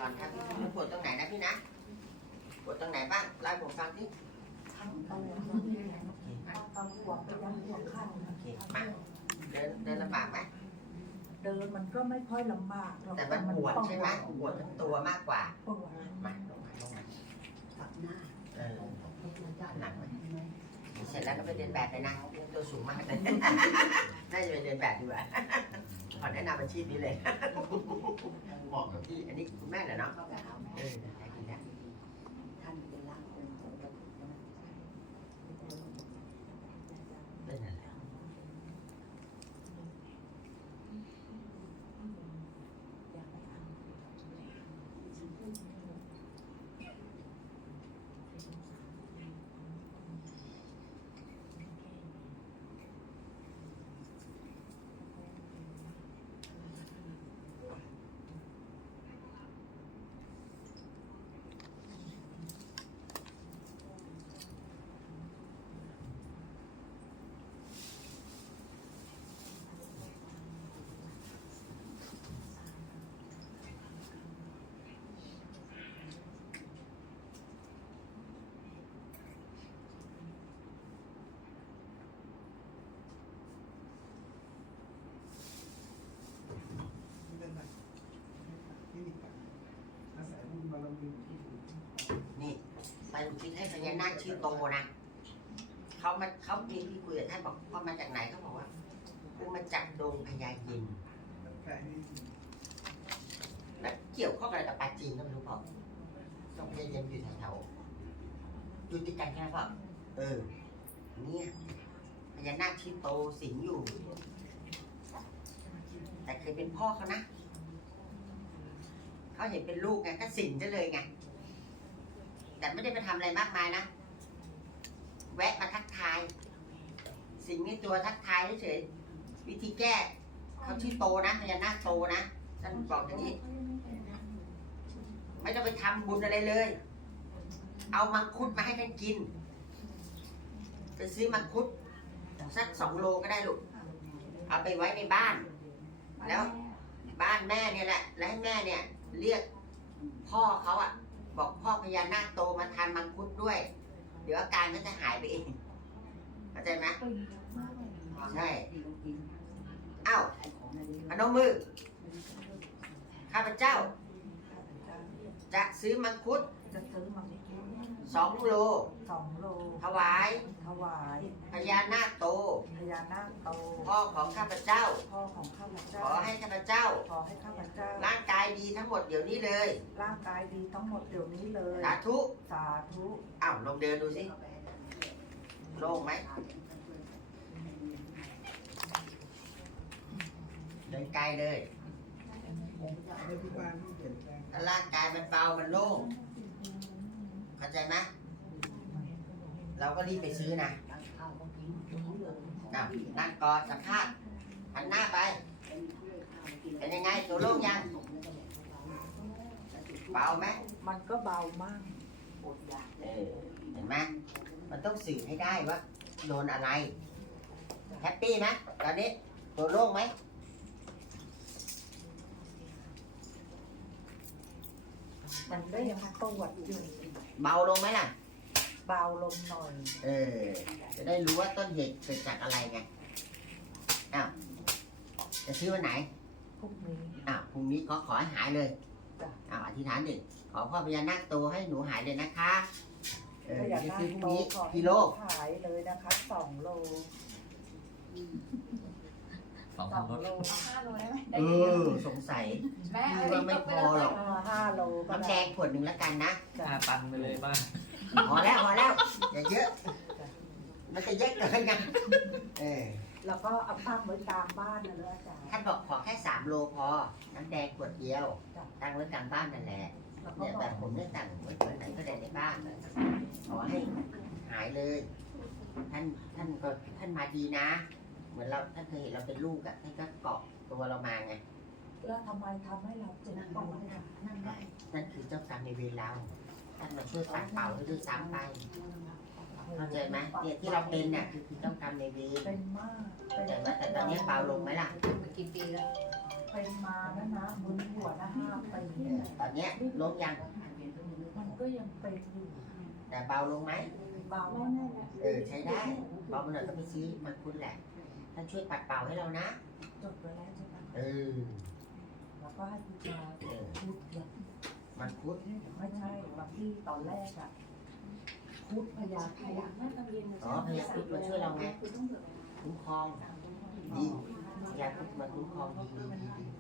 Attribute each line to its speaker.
Speaker 1: อนครับปวดตรงไหนนะพี่นะปวดตรงไหนบ้างเล่าให้ผมฟังที่
Speaker 2: ทั้งตัวทั้งหัวไปยันหัวเข่า
Speaker 1: โอเคมาเดินลำบากไหม
Speaker 2: เดินมันก็ไม่ค่อยลำบากหรอก
Speaker 1: แต่มันปวดใช่ไหมปวดทั้งตัวมากกว่า
Speaker 2: ปวด
Speaker 1: มาลงมา
Speaker 3: ฝักหน้า
Speaker 1: หนักไหมเสร็จแล้วก็ไปเดินแบบเลยนะตัวสูงมากเลยน่าจะไปเดินแบบดีกว่าขอแนะนำอาชีพนี้เลยเหมาะกับพี่อันนี้คุณแม่เหรอเนาะได้ดีแล้ว
Speaker 3: ท่านเป็นร่างองค์ของพระพุทธเจ้า
Speaker 1: เป็นอะไร
Speaker 3: อยากไปทำ
Speaker 4: ไม่เป็นไรไม่มีการอาศัยบุญบารมีของที่ถูก
Speaker 1: นี่ไปคิดให้พญานาคชื่อโตนะเขามีที่คุยกับท่านบอกว่ามาจากไหนเขาบอกว่าคือมาจากดงพญายิน
Speaker 4: ใครที่
Speaker 1: แล้วเกี่ยวข้องอะไรกับปลาจีนก็ไม่รู้เปล่าดงพญายินอยู่แถวๆอยู่ติดกันใช่ไหมพ่อเนี่ยพญานาคชื่อโตสิงอยู่ แต่เคยเป็นพ่อเขานะเขาเห็นเป็นลูกไงก็สิงจะเลยไงแต่ไม่ได้ไปทำอะไรมากมายนะแวะมาทักทายสิงในตัวทักทายเฉยๆวิธีแก้เขาชื่อโตนะพญานาคโตนะท่านบอกอย่างนี้ไม่ต้องไปทำบุญอะไรเลย เอามังคุดมาให้ท่านกินไปซื้อมังคุดสัก2 โลก็ได้ลูกเอาไปไว้ในบ้านแล้วบ้านแม่เนี่ยแหละแล้วให้แม่เนี่ยเรียกพ่อเขาอ่ะบอกพ่อพญานาคโตมาทานมังคุดด้วยเดี๋ยวอาการก็จะหายไปเองเข้าใจไหมใช่อ้าวพนมมือข้าพเจ้า จะซื้อมังคุด
Speaker 2: จะซื้อมังคุด
Speaker 1: 2 โล
Speaker 2: 2 โล
Speaker 1: ถวาย
Speaker 2: ถวาย
Speaker 1: พญานาคโต
Speaker 2: พญานาคโต
Speaker 1: พ่อของข้าพเจ้า
Speaker 2: พ่อของข้าพเจ้า
Speaker 1: ขอให้ข้าพเจ้า
Speaker 2: ขอให้ข้าพเจ้า
Speaker 1: ร่างกายดีทั้งหมดเดี๋ยวนี้เลย
Speaker 2: ร่างกายดีทั้งหมดเดี๋ยวนี้เลย
Speaker 1: สาธุ
Speaker 2: สาธุ
Speaker 1: อ้าวลองเดินดูสิโล่งไหมเดินไกลเลย
Speaker 4: ในที่บ้านที่เปลี่ยนแปลง
Speaker 1: ถ้าร่างกายมันเบามันโล่งเข้าใจไหมเราก็รีบไปซื้อนะ
Speaker 3: ตั้งข้าวก็กินทุกเลย
Speaker 1: อ้าวนั่งกอดสัมภาษณ์หันหน้าไป
Speaker 3: เป็นถ้วยข้าวกิน
Speaker 1: เป็นยังไงตัวโล่งยังเบาไหม
Speaker 2: มันก็เบามาก
Speaker 3: ปวดอยาก
Speaker 1: เห็นไหมมันต้องสื่อให้ได้ว่าโดนอะไรแฮปปี้ไหมตอนนี้ตัวโล่งไหม
Speaker 2: มันก็ยังปวดอยู่
Speaker 1: เบาลงไหมล่ะ
Speaker 2: เบาลงหน่อย
Speaker 1: จะได้รู้ว่าต้นเหตุเกิดจากอะไรไงอ้าวจะซื้อวันไหน
Speaker 2: พรุ่งนี้
Speaker 1: พรุ่งนี้ขอให้หายเลย
Speaker 2: จ้ะ
Speaker 1: อธิษฐานดิขอพ่อพญานาคโตให้หนูหายเลยนะคะ
Speaker 2: พญา
Speaker 1: จะ
Speaker 2: นา
Speaker 1: ซื้อ
Speaker 2: ค
Speaker 1: พรุ่ง
Speaker 2: โต
Speaker 1: นี้
Speaker 2: ขอให้
Speaker 1: กิโล
Speaker 2: ขายเลยนะคะ2 โล
Speaker 5: สองพันรถ
Speaker 2: โล
Speaker 6: 5 โลได้ไหม
Speaker 1: สงสัย
Speaker 6: แม่
Speaker 1: พี่ว่าไม่พอหรอก
Speaker 2: 5 โลก็
Speaker 1: น้ำแด
Speaker 2: ได้
Speaker 1: งขวดหนึ่งแล้วกันนะ
Speaker 5: 5 ตันไปเลยบ้าง
Speaker 1: พอแล้วอย่าเยอะ มันจะเยอะเกินไง
Speaker 2: แล้วก็เอาตั้งไว้กลางบ้านนะเลยอาจารย์
Speaker 1: ท่านบอกขอแค่3 โลพอ น้ำแดงขวดเดียว
Speaker 2: จ้ะ
Speaker 1: ตั้งไว้กลางบ้านนั่นแหละ
Speaker 2: แล้วก็
Speaker 1: เนี่ย
Speaker 2: บอ
Speaker 1: แต่
Speaker 2: ก
Speaker 1: ผมเนี่ยตั้งไว้ไว้ไหนก็ได้ในบ้านขอให้หายเลย ท่านมาดีนะ เหมือนเราท่านเคยเห็นเราเป็นลูกอะท่านก็เกาะตัวเรามาไง
Speaker 2: แล้วทำไมทำให้เราเจ็บปวดอะ
Speaker 3: นั่งได้
Speaker 1: นั่นคือเจ้ากรรมในายเวรเรา ท่านมาช่วยปัดเป่าให้ด้วยซ้ำไป เข้าใจไหมเนี่ยที่เราเป็นเนี่ยคือเจ้ากรรมในายเวร
Speaker 2: เป็นมาก
Speaker 1: เข้าใจไหมแต่ตอนนี้เบาลงไหมล่ะ
Speaker 3: ไปกี่ปีแล้ว
Speaker 2: เป็นมาแล้วนะมึนหัวนะ5 ปี
Speaker 1: ตอนเนี้ยลงยัง
Speaker 2: มันก็ยังเป็นอยู่
Speaker 1: แต่เบาลงไหม
Speaker 2: เบา
Speaker 1: ใช้ได้เบาหน่อยก็ไปซื้อมังคุดแหละท่านช่วยปัดเป่าให้เรานะ
Speaker 2: จดไว้แล้วใช่ไหมแล้วก็ให้ผู้ชายพูดอย่าง
Speaker 1: มังคุด
Speaker 2: ไม่ใช่บางที่ตอนแรกอะพูดพยาธิ
Speaker 1: อ๋อพยาคุดมาช่วยเราไงคุ้มครองดีพยาคุดมาคุ้มครองดี